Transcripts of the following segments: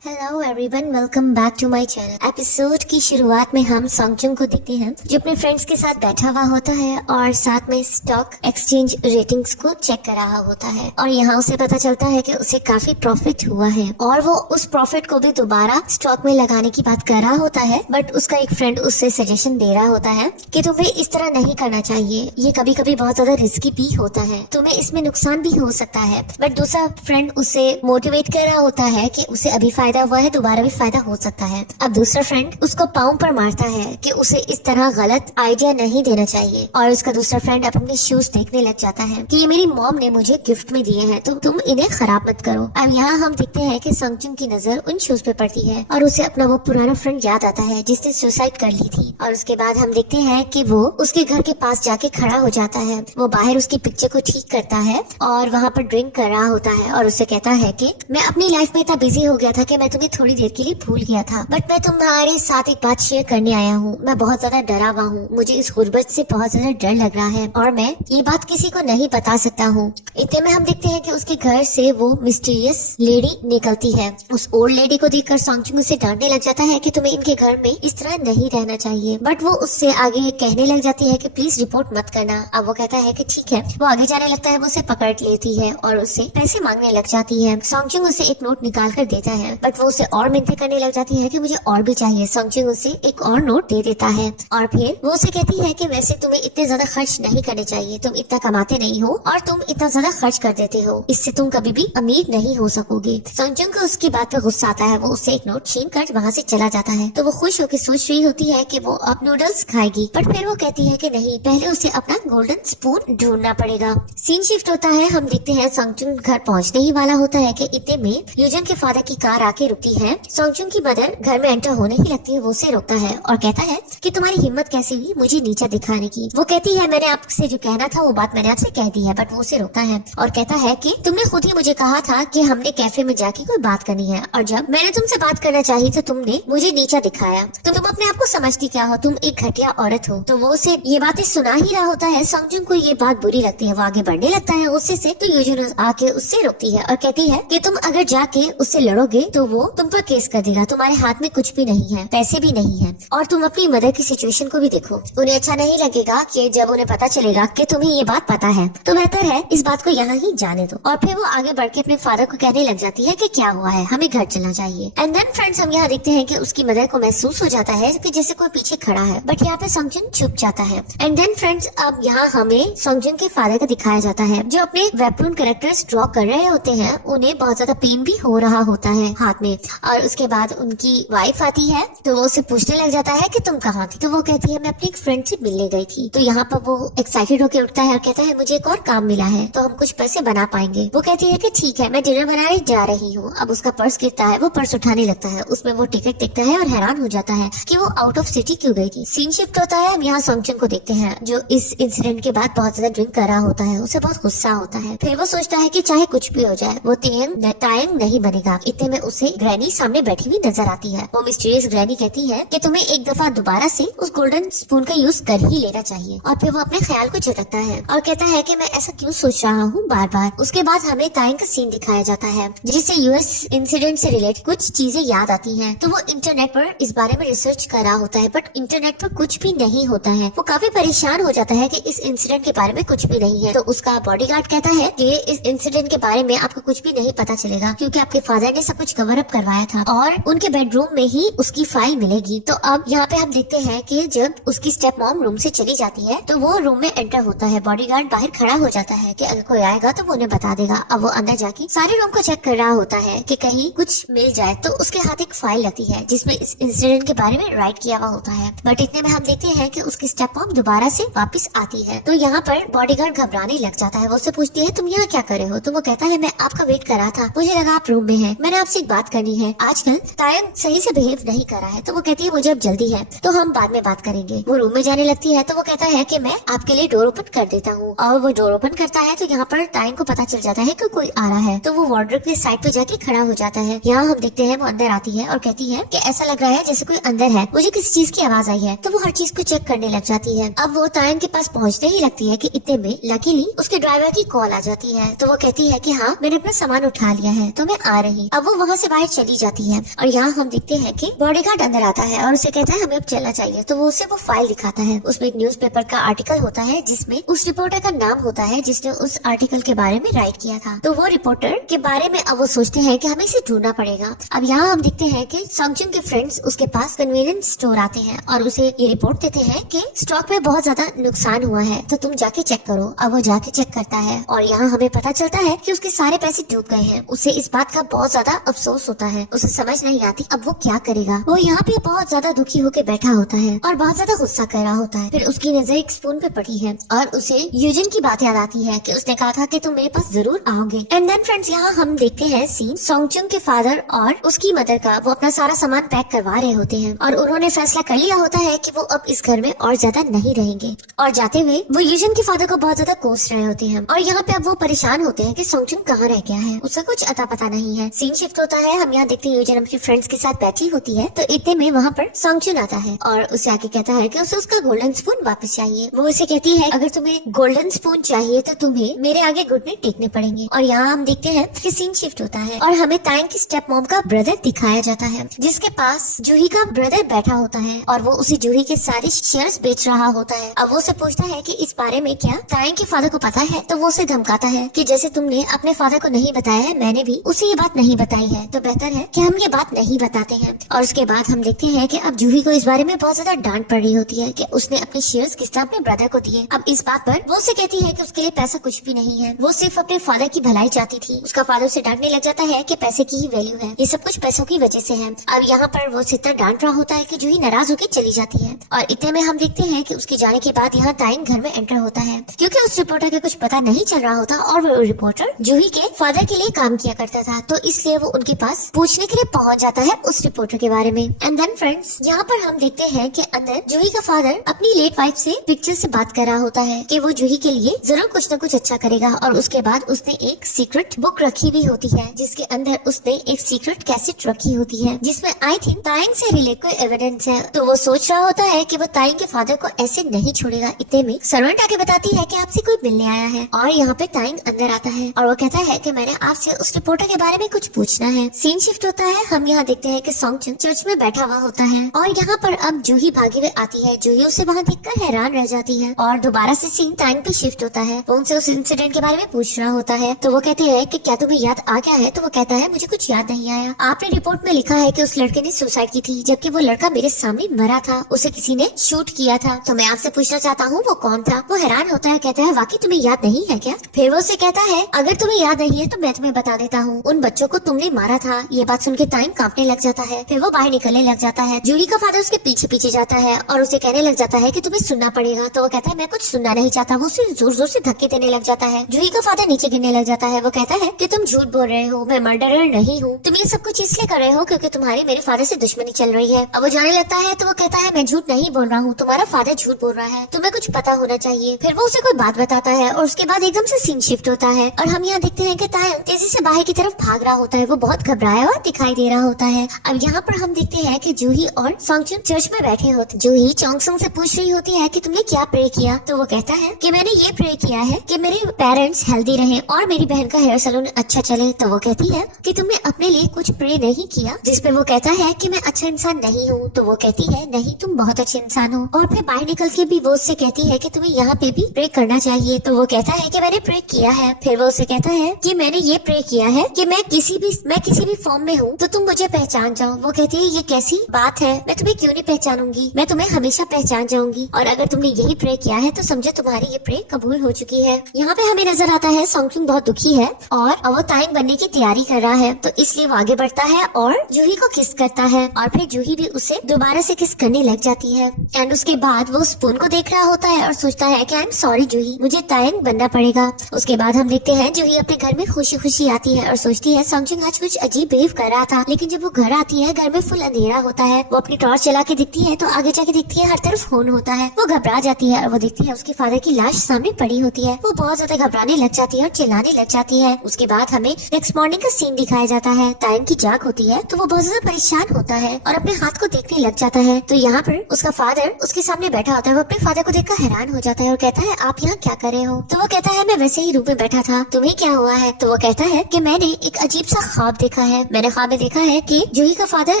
Hello everyone, welcome back to my channel. Episode की शुरुआत में हम सॉन्गजुंग को देखते हैं जो अपने फ्रेंड्स के साथ बैठा हुआ होता है और साथ में स्टॉक एक्सचेंज रेटिंग्स को चेक कर रहा होता है और यहाँ उसे पता चलता है कि उसे काफी प्रॉफिट हुआ है और वो उस प्रॉफिट को भी दोबारा स्टॉक में लगाने की बात कर रहा होता है। बट उसका एक फ्रेंड उससे सजेशन दे रहा होता है कि तुम्हें इस तरह नहीं करना चाहिए, ये कभी कभी बहुत ज्यादा रिस्की भी होता है, तुम्हें इसमें नुकसान भी हो सकता है। बट दूसरा फ्रेंड उसे मोटिवेट कर रहा होता है कि उसे अभी फायदा हुआ है, दोबारा भी फायदा हो सकता है। अब दूसरा फ्रेंड उसको पाँव पर मारता है कि उसे इस तरह गलत आइडिया नहीं देना चाहिए और उसका दूसरा फ्रेंड अपने शूज देखने लग जाता है कि ये मेरी मॉम ने मुझे गिफ्ट में दिए हैं, तो तुम इन्हें खराब मत करो। अब यहाँ हम देखते हैं कि सॉन्गजुंग की नजर उन शूज पे पड़ती है और उसे अपना वो पुराना फ्रेंड याद आता है जिसने सुसाइड कर ली थी। और उसके बाद हम देखते हैं कि वो उसके घर के पास जाके खड़ा हो जाता है। वो बाहर उसकी पिक्चर को ठीक करता है और वहाँ पर ड्रिंक कर रहा होता है और उसे कहता है कि मैं अपनी लाइफ में इतना बिजी हो गया था कि मैं तुम्हें थोड़ी देर के लिए भूल गया था, बट मैं तुम्हारे साथ एक बात शेयर करने आया हूँ। मैं बहुत ज्यादा डरा हुआ हूँ, मुझे इस गुर्बत से बहुत ज्यादा डर लग रहा है और मैं ये बात किसी को नहीं बता सकता हूँ। इतने में हम देखते हैं कि उसके घर से वो मिस्टीरियस लेडी निकलती है। उस ओल्ड लेडी को देखकर सॉन्गजुंग उसे डांटने लग जाता है कि तुम्हें इनके घर में इस तरह नहीं रहना चाहिए, बट वो उससे आगे कहने लग जाती है कि प्लीज रिपोर्ट मत करना। अब वो कहता है कि ठीक है। वो आगे जाने लगता है, वो उसे पकड़ लेती है और उससे पैसे मांगने लग जाती है। सॉन्गजुंग उसे एक नोट निकाल कर देता है, बट वो उसे और मिन्नतें करने लग जाती है कि मुझे और भी चाहिए। सॉन्गजुंग उसे एक और नोट दे देता है और फिर वो उसे कहती है कि वैसे तुम्हें इतने ज्यादा खर्च नहीं करने चाहिए, तुम इतना कमाते नहीं हो और तुम इतना ज्यादा खर्च कर देते हो, इससे तुम कभी भी अमीर नहीं हो सकोगे। सॉन्गजुंग को उसकी बात पे गुस्सा आता है, वो उससे एक नोट छीन कर वहाँ से चला जाता है। तो वो खुश होकर सोच रही होती है कि वो अब नूडल्स खाएगी, बट फिर वो कहती है कि नहीं, पहले उसे अपना गोल्डन स्पून ढूंढना पड़ेगा। सीन शिफ्ट होता है, हम देखते हैं सॉन्गजुंग घर पहुँचने ही वाला होता है कि इतने में यूजन के फादर की कार आके रुकती है। सॉन्गजुंग की मदर घर में एंटर होने ही लगती है, वो उसे रोकता है और कहता है कि तुम्हारी हिम्मत कैसे हुई मुझे नीचा दिखाने की। वो कहती है मैंने आपसे जो कहना था वो बात मैंने आपसे कह दी है, बट वो उसे रोकता है और कहता है कि तुमने खुद ही मुझे कहा था कि हमने कैफे में जाके कोई बात करनी है और जब मैंने तुमसे बात करना चाहिए तो तुमने मुझे नीचा दिखाया, तो तुम अपने आप को समझती क्या हो, तुम एक घटिया औरत हो। तो वो उसे ये बातें सुना ही रहा होता है। सॉन्गजुंग को ये बात बुरी लगती है, वो आगे बढ़ने लगता है उससे से, तो यूजन आके उससे रोकती है और कहती है कि तुम अगर जाके उससे लड़ोगे तो वो तुम पर केस कर देगा, तुम्हारे हाथ में कुछ भी नहीं है, पैसे भी नहीं है और तुम अपनी मदर की सिचुएशन को भी देखो। उन्हें अच्छा नहीं लगेगा कि जब उन्हें पता चलेगा कि तुम्हें ये बात पता है, तो बेहतर है इस बात को यहाँ ही जाने दो। और फिर वो आगे बढ़ के अपने फादर को कहने लग जाती है कि क्या हुआ है, हमें घर चलना चाहिए। एंड देन फ्रेंड्स हम यहाँ देखते हैं कि उसकी मदर को महसूस हो जाता है कि जैसे कोई पीछे खड़ा है, बट यहाँ पे सॉन्गजुंग छुप जाता है। एंड देन फ्रेंड्स अब यहाँ हमें सॉन्गजुंग के फादर का दिखाया जाता है जो अपने वेबटून कैरेक्टर्स ड्रॉ कर रहे होते हैं। उन्हें बहुत ज्यादा पेन भी हो रहा होता है हाथ में और उसके बाद उनकी वाइफ आती है तो वो उसे पूछने लग जाता है कि तुम कहाँ थी। तो वो कहती है मैं अपनी एक फ्रेंड से मिलने गई थी। तो यहाँ पर वो एक्साइटेड होकर उठता है और कहता है मुझे एक और काम मिला है तो हम कुछ पैसे बना पाएंगे। वो कहती है कि ठीक है, मैं डिनर बनाने जा रही हूँ। अब उसका पर्स गिरता है, वो पर्स उठाने लगता है, उसमें वो टिकट देखता है और हैरान हो जाता है कि वो आउट ऑफ सिटी क्यों गई थी। सीन शिफ्ट होता है, हम यहाँ सॉन्गजुंग को देखते हैं जो इस इंसिडेंट के बाद बहुत ज्यादा ड्रिंक कर रहा होता है, उसे बहुत गुस्सा होता है। फिर वो सोचता है कि चाहे कुछ भी हो जाए वो तायंग नहीं बनेगा। इतने में उसे ग्रैनी सामने बैठी हुई नजर आती है। वो मिस्टीरियस ग्रैनी कहती है कि तुम्हें एक दफा दोबारा से उस गोल्डन स्पून का यूज कर ही लेना चाहिए और फिर वो अपने ख्याल को झटकता है और कहता है कि मैं ऐसा क्यों सोच रहा हूँ बार बार। उसके बाद हमें तायंग का सीन दिखाया जाता है जिससे यूएस इंसिडेंट से रिलेटेड कुछ चीजें याद आती हैं। तो वो इंटरनेट पर इस बारे में रिसर्च कर रहा होता है बट इंटरनेट पर कुछ भी नहीं होता है। वो काफी परेशान हो जाता है कि इस इंसिडेंट के बारे में कुछ भी नहीं है। तो उसका बॉडीगार्ड कहता है कि इस इंसिडेंट के बारे में आपको कुछ भी नहीं पता चलेगा क्योंकि आपके फादर ने सब कुछ कवर अप करवाया था और उनके बेडरूम में ही उसकी फाइल मिलेगी। तो अब यहाँ पे हम देखते हैं कि जब उसकी स्टेप मॉम रूम से चली जाती है तो वो रूम में एंटर होता है। बॉडीगार्ड बाहर खड़ा हो जाता है कि अगर कोई आएगा तो वो उन्हें बता देगा। अब वो अंदर जाके सारे रूम को चेक कर रहा होता है कि कहीं कुछ मिल जाए। तो उसके हाथ एक फाइल लगती है जिसमें इस इंसिडेंट के बारे में राइट किया हुआ होता है। बट इतने में हम देखते हैं कि उसकी स्टेप मॉम दोबारा से वापस आती है। तो यहाँ पर बॉडीगार्ड घबराने लग जाता है। वो उससे पूछती है तुम यहाँ क्या कर रहे हो। तो वो कहता है मैं आपका वेट कर रहा था, मुझे लगा आप रूम में हैं, मैंने आपसे एक बात करनी है। आजकल तायंग सही से बिहेव नहीं कर रहा है। तो वो कहती है मुझे अब जल्दी है तो हम बाद में बात करेंगे। वो रूम में जाने लगती है तो वो कहता है कि मैं आपके लिए डोर ओपन कर देता हूँ और वो डोर ओपन करता है तो यहाँ पर तायंग को पता चल जाता है कि कोई आ रहा है। तो वो वार्डरोब के साइड पे जाके खड़ा हो जाता है। यहाँ हम देखते हैं वो अंदर आती है और कहती है कि ऐसा लग रहा है जैसे कोई अंदर है, मुझे किसी चीज की आवाज आई है। तो वो हर चीज को चेक करने लग जाती है। अब वो तायंग के पास पहुँचने ही लगती है कि इतने में लकीली उसके ड्राइवर की कॉल आ जाती है। तो वो कहती है कि हाँ मैंने अपना सामान उठा लिया है तो मैं आ रही। अब वो वहाँ से बाहर चली जाती है। और यहाँ हम देखते हैं कि बॉडीगार्ड अंदर आता है और उसे कहता है हमें अब चलना चाहिए। तो वो उसे वो फाइल दिखाता है, उसमें एक न्यूज़पेपर का आर्टिकल होता है जिसमें उस रिपोर्टर का नाम होता है जिसने उस आर्टिकल के बारे में राइट किया था। तो वो रिपोर्टर के बारे में अब वो सोचते हैं कि हमें इसे ढूंढना पड़ेगा। अब यहाँ हम देखते हैं कि सॉन्गजुंग के फ्रेंड्स उसके पास कन्वीनियंस स्टोर आते हैं और उसे ये रिपोर्ट देते हैं कि स्टॉक में बहुत ज्यादा नुकसान हुआ है, तो तुम जाके चेक करो। अब वो जाके चेक करता है और यहाँ हमें पता चलता है कि उसके सारे पैसे डूब गए हैं। उसे इस बात का बहुत ज्यादा अफसोस होता है, उसे समझ नहीं आती अब वो क्या करेगा। वो यहाँ पे बहुत ज्यादा दुखी होकर बैठा होता है और बहुत ज्यादा गुस्सा कर रहा होता है। फिर उसकी नजर एक स्पून पे पड़ी है और उसे यूजिन की बात याद आती है कि उसने कहा था कि तुम मेरे पास जरूर आओगे। एंड देन फ्रेंड्स यहाँ हम देखते हैं सीन सॉन्गजुंग के फादर और उसकी मदर का। वो अपना सारा सामान पैक करवा रहे होते हैं और उन्होंने फैसला कर लिया होता है कि वो अब इस घर में और ज्यादा नहीं रहेंगे। और जाते हुए वो यूजिन के फादर को बहुत ज्यादा कोस रहे होते हैं और यहाँ पे अब वो परेशान होते हैं कि सॉन्गजुंग कहाँ रह गया है, उसका कुछ अता पता नहीं है। सीन शिफ्ट होता है, हम यहाँ देखते हैं यूजिन अपने फ्रेंड्स के साथ बैठी होती है। तो इतने में वहाँ पर सॉन्गजुंग आता है और उसे आके कहता है कि उसे उसका गोल्डन स्पून वापस चाहिए। वो उसे कहती है अगर तुम्हें गोल्डन स्पून चाहिए तो तुम्हें मेरे आगे घुटने टेकने पड़ेंगे। और यहाँ हम देखते हैं कि सीन शिफ्ट होता है और हमें ताइंग की स्टेप मॉम का ब्रदर दिखाया जाता है जिसके पास जूही का ब्रदर बैठा होता है और वो उसे जूही के सारे शेयर्स बेच रहा होता है। अब वो उसे पूछता है कि इस बारे में क्या ताइंग के फादर को पता है। तो वो उसे धमकाता है कि जैसे तुमने अपने फादर को नहीं बताया है, मैंने भी उसे ये बात नहीं बताई है, तो बेहतर है कि हम ये बात नहीं बताते हैं। और उसके बाद हम देखते हैं कि अब जूही को इस बारे में बहुत ज्यादा डांट पड़ रही होती है कि उसने अपने शेयर्स किस तरह अपने ब्रदर को दिए। अब इस बात पर वो उसे कहती है कि उसके लिए पैसा कुछ भी नहीं है, वो सिर्फ अपने फादर की भलाई चाहती थी। उसका फादर उसे डांटने लग जाता है कि पैसे की ही वैल्यू है, ये सब कुछ पैसों की वजह से है। अब यहाँ पर वो इतना डांट रहा होता है कि जूही नाराज होकर चली जाती है। और इतने में हम देखते हैं कि उसके जाने के बाद यहाँ ताइंग घर में एंटर होता है क्योंकि उस रिपोर्टर के कुछ पता नहीं चल रहा होता और वो रिपोर्टर जूही के फादर के लिए काम किया करता था, तो इसलिए वो उनके पास पूछने के लिए पहुंच जाता है उस रिपोर्टर के बारे में। एंड देन फ्रेंड्स यहाँ पर हम देखते हैं कि अंदर जूही का फादर अपनी लेट वाइफ से पिक्चर से बात कर रहा होता है कि वो जूही के लिए जरूर कुछ न कुछ अच्छा करेगा। और उसके बाद उसने एक सीक्रेट बुक रखी भी होती है जिसके अंदर उसने एक सीक्रेट कैसेट रखी होती है जिसमें आई थिंक ताइंग से रिलेटेड कोई एविडेंस है। तो वो सोच रहा होता है कि वो ताइंग के फादर को ऐसे नहीं छोड़ेगा। इतने में सर्वेंट आके बताती है कि आपसे कोई मिलने आया है और यहाँ पे ताइंग अंदर आता है और वो कहता है कि मैंने आपसे उस रिपोर्टर के बारे में कुछ पूछना है। सीन शिफ्ट होता है, हम यहाँ देखते हैं कि सॉन्गजुंग चर्च में बैठा हुआ होता है और यहाँ पर अब जूही भागी हुई आती है। जूही उसे वहाँ देखकर हैरान रह जाती है और दोबारा से सीन ताइंग पे शिफ्ट होता है। वो उनसे उस इंसिडेंट के बारे में पूछ रहा होता है। तो वो कहते हैं कि क्या तुम्हें याद आ गया है। तो वो कहता है मुझे कुछ याद नहीं आया, आपने रिपोर्ट में लिखा है कि उस लड़के ने सुसाइड की थी जबकि वो लड़का मेरे सामने मरा था, उसे किसी ने शूट किया था। तो मैं आपसे पूछना चाहता हूँ वो कौन था। वो हैरान होता है, कहता है वाकई तुम्हें याद नहीं है क्या। फिर वो उसे कहता है अगर तुम्हें याद नहीं है तो मैं तुम्हें बता देता हूँ, उन बच्चों को तुमने मारा था। ये बात सुन के ताइंग कांपने लग जाता है। फिर वो बाहर निकलने लग जाता है। जूही का फादर उसके पीछे पीछे जाता है और उसे कहने लग जाता है कि तुम्हें सुनना पड़ेगा। तो वो कहता है मैं कुछ सुनना नहीं चाहता। वो उसे जोर जोर से धक्के देने लग जाता है। जूही का फादर नीचे गिरने लग जाता है। वो कहता है कि तुम झूठ बोल रहे हो, मैं मर्डरर नहीं हूँ, तुम ये सब कुछ इसलिए कर रहे हो क्योंकि तुम्हारी मेरे फादर से दुश्मनी चल रही है। अब वो जाने लगता है तो वो कहता है मैं झूठ नहीं बोल रहा हूँ, तुम्हारा फादर झूठ बोल रहा है, तुम्हें कुछ पता होना चाहिए। फिर वो उसे कोई बात बताता है और उसके बाद एकदम से सीन शिफ्ट होता है और हम यहाँ देखते हैं कि ताइंग तेजी से बाहर की तरफ भाग रहा होता है। वो बहुत घबराया हुआ दिखाई दे रहा होता है। अब यहाँ पर हम देखते हैं कि जूही और सॉन्गजुंग चर्च में बैठे होते। जूही चोंगसुंग से पूछ रही होती है कि तुमने क्या प्रे किया। तो वो कहता है कि मैंने ये प्रे किया है कि मेरे पेरेंट्स हेल्दी रहे और मेरी बहन का हेयर सैलून अच्छा चले। तो वो कहती है कि तुमने अपने लिए कुछ प्रे नहीं किया, जिस पे वो कहता है कि मैं अच्छा इंसान नहीं हूँ। तो वो कहती है नहीं, तुम बहुत अच्छे इंसान हो। और फिर बाहर निकल के भी वो उससे कहती है कि तुम्हें यहाँ पे भी प्रे करना चाहिए। तो वो कहता है कि मैंने प्रे किया है। फिर वो उसे कहता है कि मैंने ये प्रे किया है कि मैं किसी भी फॉर्म में हूँ तो तुम मुझे पहचान जाओ। वो कहती है ये कैसी बात है, मैं तुम्हें क्यों नहीं पहचानूंगी, मैं तुम्हें हमेशा पहचान जाऊंगी। और अगर तुमने यही प्रे किया है तो समझो तुम्हारी ये प्रे कबूल हो चुकी है। यहाँ पे हमें नजर आता है सॉन्गजुंग बहुत दुखी है और वो ताइंग बनने की तैयारी कर रहा है। तो इसलिए वो आगे बढ़ता है और जूही को किस करता है और फिर जूही भी उसे दोबारा से किस करने लग जाती है। एंड उसके बाद वो स्पून को देख रहा होता है और सोचता है कि आई एम सॉरी जूही, मुझे ताइंग बनना पड़ेगा। उसके बाद हम देखते हैं जूही अपने घर में खुशी खुशी आती है और सोचती है सॉन्गजुंग आज कुछ अजीब बिहेव कर रहा था। लेकिन जब वो घर आती है घर में फुल अंधेरा होता है। वो अपनी टॉर्च चला के दिखती है तो आगे जाके दिखती है हर तरफ खून होता है। वो घबरा जाती है और वो देखती है उसके फादर की लाश सामने पड़ी होती है। वो बहुत ज्यादा घबराने लग जाती है और चिल्लाने लग जाती है। उसके बाद हमें नेक्स्ट मॉर्निंग का सीन दिखाया जाता है। ताइंग की जाग होती है तो वो बहुत ज्यादा परेशान होता है और अपने हाथ को देखने लग जाता है। तो यहाँ पर उसका फादर उसके सामने बैठा होता है। वो अपने फादर को देखकर हैरान हो जाता है और कहता है आप यहाँ क्या कर रहे हो। तो वो कहता है मैं वैसे ही रूम में बैठा था, तुम्हें क्या हुआ है। तो वो कहता है कि मैंने एक अजीब सा ख्वाब देखा देखा है, मैंने ख्वाब में देखा है कि जूही का फादर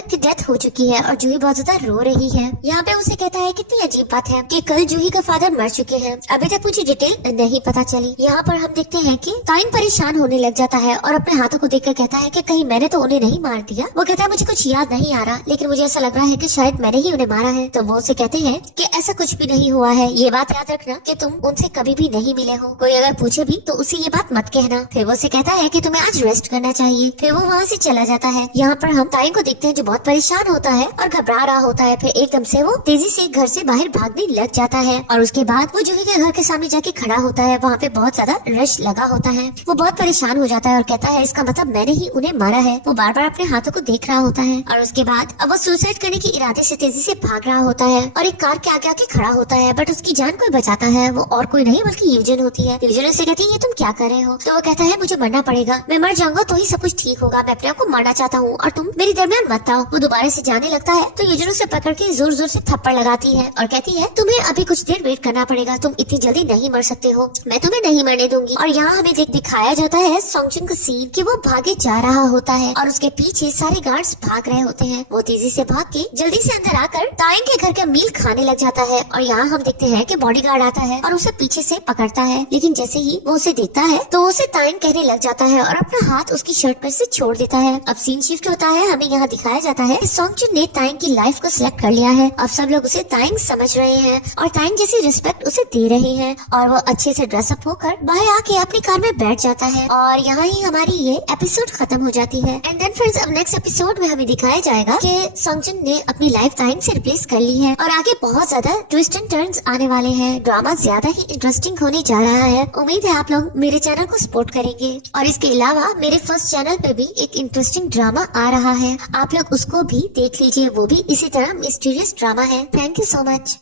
की डेथ हो चुकी है और जूही बहुत ज्यादा रो रही है। यहाँ पे उसे कहता है कितनी अजीब बात है कि कल जूही का फादर मर चुके हैं, अभी तक मुझे डिटेल नहीं पता चली। यहाँ पर हम देखते हैं कि ताइंग परेशान होने लग जाता है और अपने हाथों को देखकर कहता है कि कहीं मैंने तो उन्हें नहीं मार दिया। वो कहता है मुझे कुछ याद नहीं आ रहा, लेकिन मुझे ऐसा लग रहा है कि शायद मैंने ही उन्हें मारा है। तो वो उसे कहते हैं कि ऐसा कुछ भी नहीं हुआ है, ये बात याद रखना कि तुम उनसे कभी भी नहीं मिले हो, कोई अगर पूछे भी तो उसे ये बात मत कहना। फिर वो उसे कहता है कि तुम्हें आज रेस्ट करना चाहिए। फिर वो वहाँ से चला जाता है। यहाँ पर हम ताइंग को देखते हैं जो बहुत परेशान होता है और घबरा रहा होता है। फिर एकदम से वो तेजी से घर से बाहर भागने लग जाता है और उसके बाद वो जूही के घर के सामने जाके खड़ा होता है। वहाँ पे बहुत ज्यादा रश लगा होता है। वो बहुत परेशान हो जाता है और कहता है इसका मतलब मैंने ही उन्हें मारा है। वो बार बार अपने हाथों को देख रहा होता है और उसके बाद अब वो सुसाइड करने के इरादे से तेजी से भाग रहा होता है और एक कार के आगे आके खड़ा होता है, बट उसकी जान कोई बचाता है। वो और कोई नहीं बल्कि यूजिन होती है। यूजिन उससे कहती है ये तुम क्या कर रहे हो? तो वो कहता है मुझे मरना पड़ेगा, मैं मर जाऊंगा तो ही सब कुछ ठीक होगा, मैं अपने आप को मारना चाहता हूँ और तुम मेरी दरमियान मत आओ। वो दोबारा से जाने लगता है तो यूजिन उसे पकड़ के जोर जोर से थप्पड़ लगाती है और कहती है तुम्हें अभी कुछ देर वेट करना पड़ेगा, तुम इतनी जल्दी नहीं मर सकते हो, मैं तुम्हें नहीं मरने दूंगी। और यहाँ हमें दिखाया जाता है सॉन्गजुन का सीन कि वो भागे जा रहा होता है और उसके पीछे सारे गार्ड्स भाग रहे होते हैं। वो तेजी से भाग के जल्दी से अंदर आकर ताइंग के घर का मील खाने लग जाता है और यहाँ हम देखते हैं कि बॉडीगार्ड आता है और उसे पीछे से पकड़ता है, लेकिन जैसे ही वो उसे देखता है तो उसे ताइंग कहने लग जाता है और अपना हाथ उसकी शर्ट पर से छोड़ देता है। अब सीन शिफ्ट होता है, हमें यहाँ दिखाया जाता है सॉन्गजुन ने ताइंग की लाइफ को सिलेक्ट कर लिया है। अब सब लोग उसे ताइंग समझ रहे हैं और ताइंग जैसी रिस्पेक्ट उसे दे रहे हैं और वो अच्छे से ड्रेसअप होकर बाहर आके अपनी कार में बैठ जाता है और यहाँ ही हमारी ये एपिसोड खत्म हो जाती है। एंड देन फ्रेंड्स अब नेक्स्ट एपिसोड में हमें दिखाया जाएगा कि सॉन्गजुन ने अपनी लाइफ ताइंग से रिप्लेस कर ली है और आगे बहुत ज्यादा ट्विस्ट एंड टर्न्स आने वाले हैं। ड्रामा ज्यादा ही इंटरेस्टिंग होने जा रहा है। उम्मीद है आप लोग मेरे चैनल को सपोर्ट करेंगे और इसके अलावा मेरे फर्स्ट चैनल पे भी एक इंटरेस्टिंग ड्रामा आ रहा है, आप लोग उसको भी देख लीजिए, वो भी इसी तरह मिस्टीरियस ड्रामा है। Thank you so much.